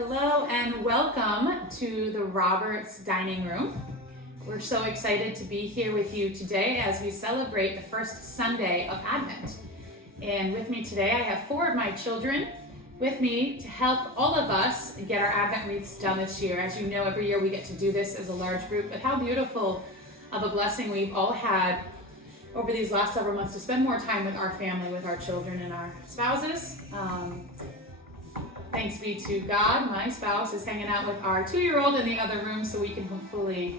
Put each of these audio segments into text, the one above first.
Hello and welcome to the Roberts Dining Room. We're so excited to be here with you today as we celebrate the first Sunday of Advent. And with me today, I have 4 of my children with me to help all of us get our Advent wreaths done this year. As you know, every year we get to do this as a large group, but how beautiful of a blessing we've all had over these last several months to spend more time with our family, with our children and our spouses. Thanks be to God, my spouse is hanging out with our 2-year-old in the other room so we can hopefully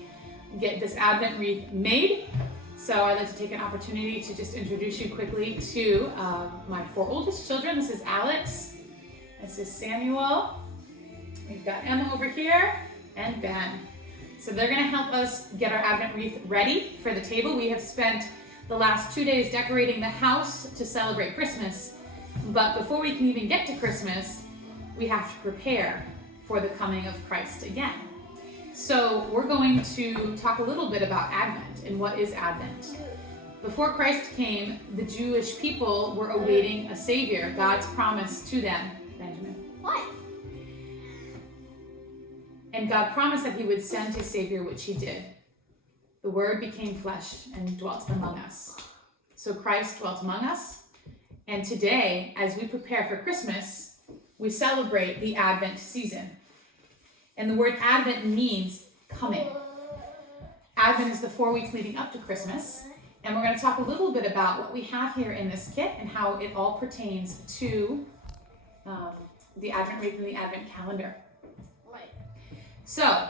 get this Advent wreath made. So I'd like to take an opportunity to just introduce you quickly to my 4 oldest children. This is Alex, this is Samuel, we've got Emma over here, and Ben. So they're gonna help us get our Advent wreath ready for the table. We have spent the last 2 days decorating the house to celebrate Christmas, but before we can even get to Christmas, we have to prepare for the coming of Christ again. So we're going to talk a little bit about Advent and what is Advent. Before Christ came, the Jewish people were awaiting a Savior, God's promise to them. Benjamin. What? And God promised that he would send his Savior, which he did. The Word became flesh and dwelt among us. So Christ dwelt among us. And today, as we prepare for Christmas, we celebrate the Advent season. And the word Advent means coming. Advent is the 4 weeks leading up to Christmas. And we're going to talk a little bit about what we have here in this kit and how it all pertains to the Advent wreath and the Advent calendar. Right. So,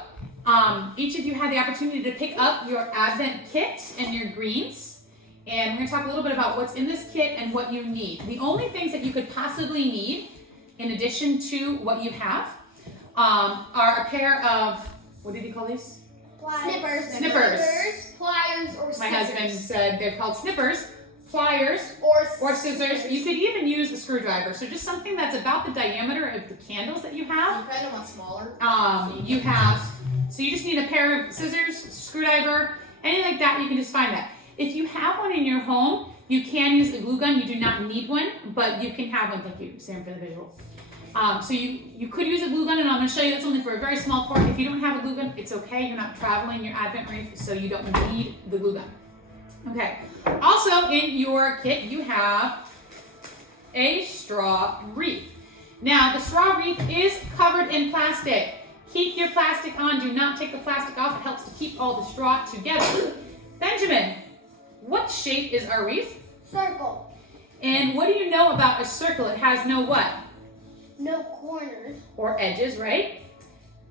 each of you had the opportunity to pick up your Advent kit and your greens. And we're going to talk a little bit about what's in this kit and what you need. The only things that you could possibly need, in addition to what you have, are a pair of, what did he call these? Snippers. Pliers or scissors. My husband said they're called snippers, pliers, or scissors. You could even use a screwdriver. So just something that's about the diameter of the candles that you have. You kind of want smaller. So you just need a pair of scissors, screwdriver, anything like that, you can just find that. If you have one in your home, you can use a glue gun. You do not need one, but you can have one. Thank you, Sam, for the visual. So you could use a glue gun, and I'm going to show you that's only for a very small part. If you don't have a glue gun, it's okay. You're not traveling your Advent wreath, so you don't need the glue gun. Okay. Also in your kit, you have a straw wreath. Now, the straw wreath is covered in plastic. Keep your plastic on. Do not take the plastic off. It helps to keep all the straw together. Benjamin, what shape is our wreath? Circle. And what do you know about a circle? It has no what? No corners. Or edges, right?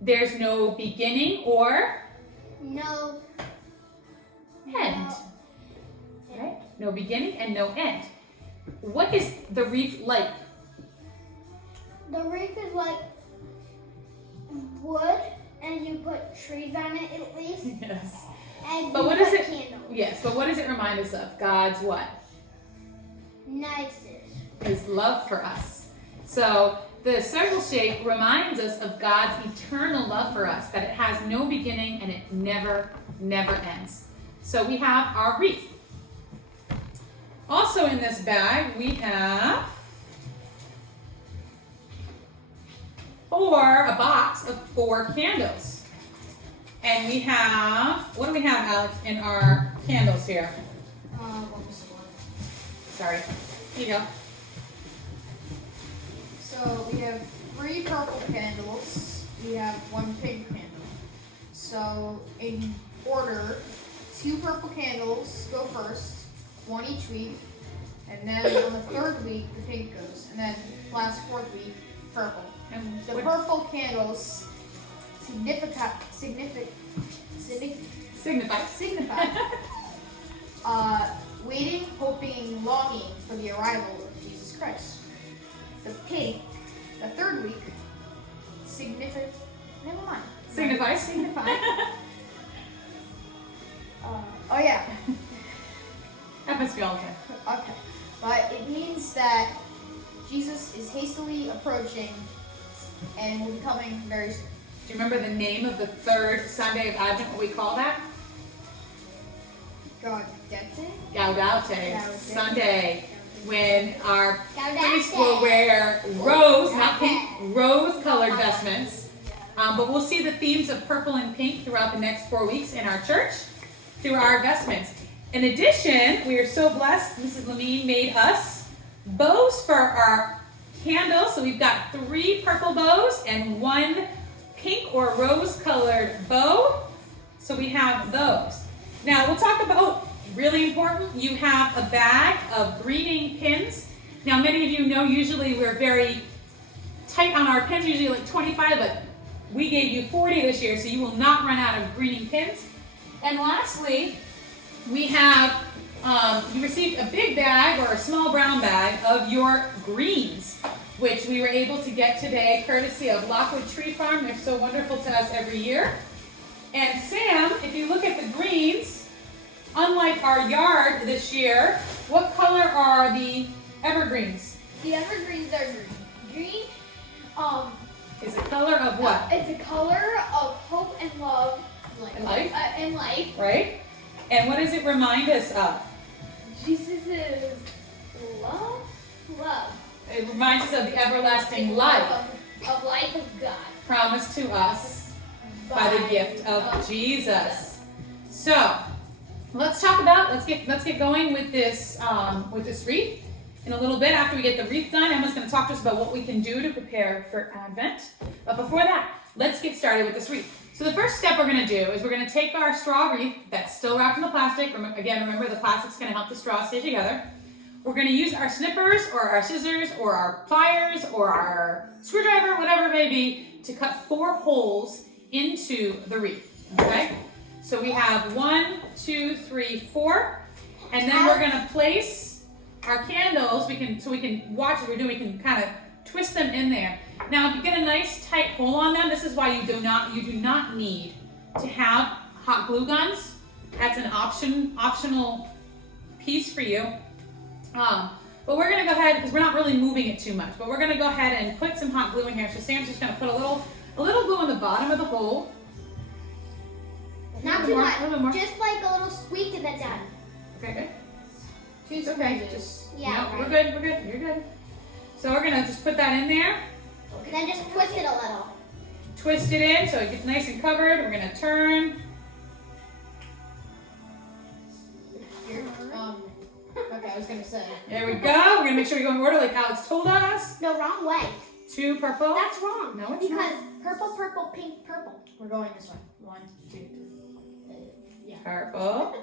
There's no beginning or No end. Right? No beginning and no end. What is the wreath like? The wreath is like wood, and you put trees on it at least. Yes. And But you what put does it? candles. Yes, but what does it remind us of? God's what? Nicest. His love for us. So the circle shape reminds us of God's eternal love for us, that it has no beginning and it never ends. So we have our wreath. Also in this bag, we have a box of 4 candles. And we have, what do we have, Alex, in our candles here? What was the one? Sorry. Here you go. So we have 3 purple candles. We have 1 pink candle. So in order, 2 purple candles go first, 1 each week, and then on the 3rd week the pink goes, and then last 4th week purple. And The what- purple candles signify waiting, hoping, longing for the arrival of Jesus Christ. The pink, the 3rd week, signifies. Oh yeah. That must be all okay. Okay. But it means that Jesus is hastily approaching and will be coming very soon. Do you remember the name of the 3rd Sunday of Advent, what we call that? Gaudete? Gaudete Sunday. when our priest will wear rose, not pink, rose-colored vestments. But we'll see the themes of purple and pink throughout the next 4 weeks in our church through our vestments. In addition, we are so blessed, Mrs. Lamine made us bows for our candles. So we've got 3 purple bows and 1 pink or rose-colored bow. So we have those. Now we'll talk about, really important, you have a bag of greeting pins. Now many of you know usually we're very tight on our pins, usually like 25, but we gave you 40 this year, so you will not run out of greeting pins. And lastly, we have, you received a big bag or a small brown bag of your greens, which we were able to get today courtesy of Lockwood Tree Farm. They're so wonderful to us every year. And Sam, if you look at the greens, unlike our yard this year, what color are the evergreens? The evergreens are green. Is a color of what? It's a color of hope and love. And life? And life. Right? And what does it remind us of? Jesus is love. Love. It reminds us of the everlasting life Of life of God. promised to us by the gift of Jesus. So, let's get going with this wreath. In a little bit, after we get the wreath done, Emma's going to talk to us about what we can do to prepare for Advent. But before that, let's get started with this wreath. So the first step we're going to do is we're going to take our straw wreath that's still wrapped in the plastic. Again, remember the plastic's going to help the straw stay together. We're going to use our snippers or our scissors or our pliers or our screwdriver, whatever it may be, to cut 4 holes into the wreath. Okay? So we have 1, 2, 3, 4. And then we're going to place our candles, so we can watch what we're doing, we can kind of twist them in there. Now, if you get a nice tight hole on them, this is why you do not need to have hot glue guns. That's an optional piece for you. But we're gonna go ahead, because we're not really moving it too much, but we're gonna go ahead and put some hot glue in here. So Sam's just gonna put a little glue in the bottom of the hole. Not too much. A little bit more. Just like a little squeak and then done. Okay, good. Two Okay, squeezes. just, Yeah, no, right. we're good, you're good. So we're gonna just put that in there, And then just twist it a little. twist it in so it gets nice and covered. We're gonna turn. Here, okay, I was gonna say. There we go. We're gonna make sure we go in order like Alex told us. No, wrong way. 2 purple. That's wrong. No, it's because not. purple, purple, pink, purple. We're going this way. 1, 2, 3. Yeah. Purple.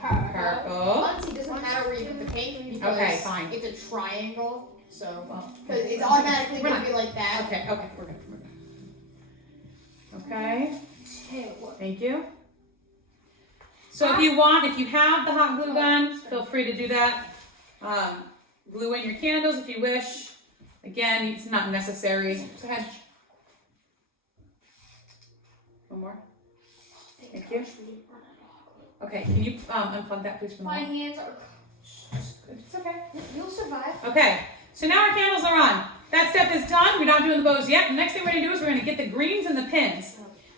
Purple. Honestly, it doesn't matter where you put the pink because Okay, fine. it's a triangle, so Well, because it's automatically we're gonna not- be like that. Okay, we're good. Okay, thank you. So if you have the hot glue gun, feel free to do that. Glue in your candles if you wish. Again, it's not necessary. Go ahead. One more. Thank you. Okay, can you unplug that please from the My wall? hands are. It's okay. You'll survive. Okay, so now our candles are on. That step is done. We're not doing the bows yet. The next thing we're going to do is we're going to get the greens and the pins.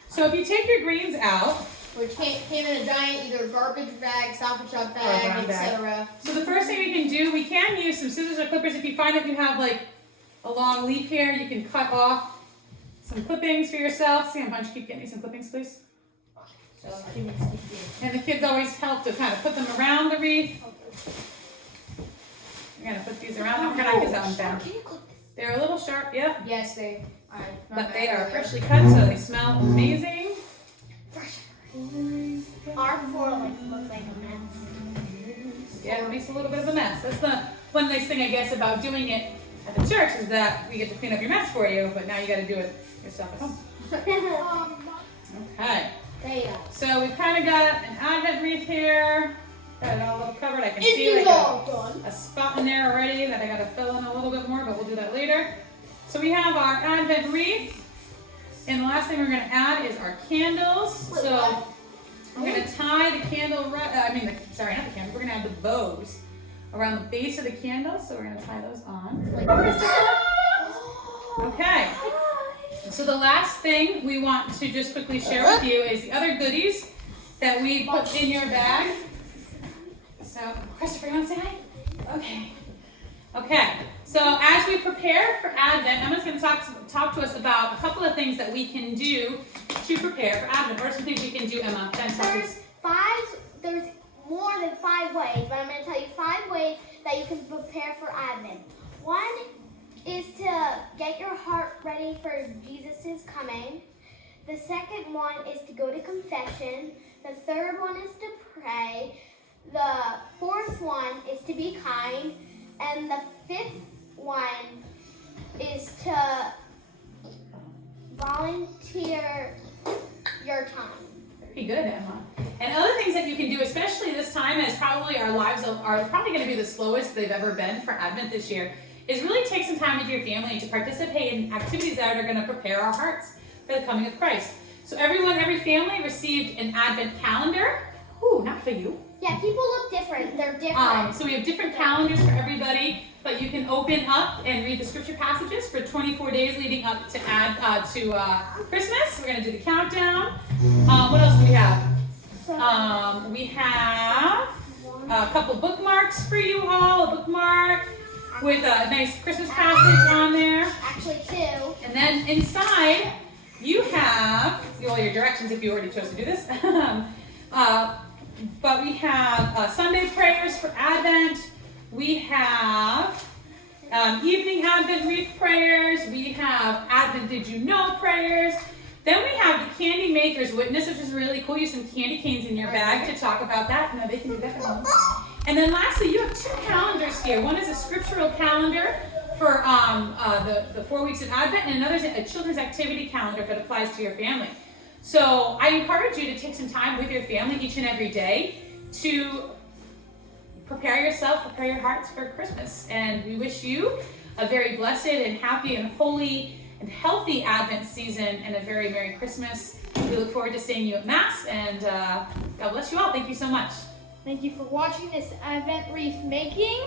So if you take your greens out, Which came in a giant either garbage bag, Stop and Shop Or a bag, brown bag. etc. so the first thing we can do, we can use some scissors or clippers. If you find that you have like a long leaf here, you can cut off some clippings for yourself. Sam, why don't you keep getting me some clippings, please? And the kids always help to kind of put them around the wreath. You're going to put these around. We're going to knock this one down. Can you clip this? They're a little sharp, yep. Yes, they. But they are freshly cut, so they smell amazing. Our four looks like a mess. Yeah, it makes a little bit of a mess. That's the one nice thing, I guess, about doing it at the church is that we get to clean up your mess for you, but now you got to do it yourself at home. Okay. There you go. So we've kind of got an Advent wreath here. Got it all a little covered. I can see It's like all done. a spot in there already that I got to fill in a little bit more, but we'll do that later. So we have our Advent wreath. And the last thing we're going to add is our candles. Wait, So what? we're going to tie the candle, not the candle, we're going to add the bows around the base of the candle. So we're going to tie those on. Okay. So the last thing we want to just quickly share with you is the other goodies that we put in your bag. So, Christopher, you want to say hi? Okay. Okay, so as we prepare for Advent, Emma's going to talk to us about a couple of things that we can do to prepare for Advent. What are some things we can do, Emma? There's more than 5 ways, but I'm going to tell you 5 ways that you can prepare for Advent. One is to get your heart ready for Jesus' coming. The second one is to go to confession. The third one is to pray. The fourth one is to be kind. And the fifth one is to volunteer your time. Very good, Emma. And other things that you can do, especially this time, as probably our lives are probably going to be the slowest they've ever been for Advent this year, is really take some time with your family to participate in activities that are going to prepare our hearts for the coming of Christ. So every family received an Advent calendar. Ooh, not for you. Yeah, people look different. They're different. So we have different calendars for everybody, but you can open up and read the scripture passages for 24 days leading up to Christmas. We're going to do the countdown. What else do we have? We have a couple bookmarks for you all. A bookmark with a nice Christmas passage on there. Actually, 2. And then inside, you have all your directions if you already chose to do this. But we have Sunday prayers for Advent. We have evening Advent wreath prayers. We have Advent Did You Know prayers. Then we have the Candy Maker's Witness, which is really cool. You have some candy canes in your bag to talk about that. No, they can do that at home. And then lastly, you have 2 calendars here. One is a scriptural calendar for the 4 weeks of Advent, and another is a children's activity calendar that applies to your family. So I encourage you to take some time with your family each and every day to prepare yourself, prepare your hearts for Christmas. And we wish you a very blessed and happy and holy and healthy Advent season and a very Merry Christmas. We look forward to seeing you at Mass, and God bless you all. Thank you so much. Thank you for watching this Advent Wreath Making.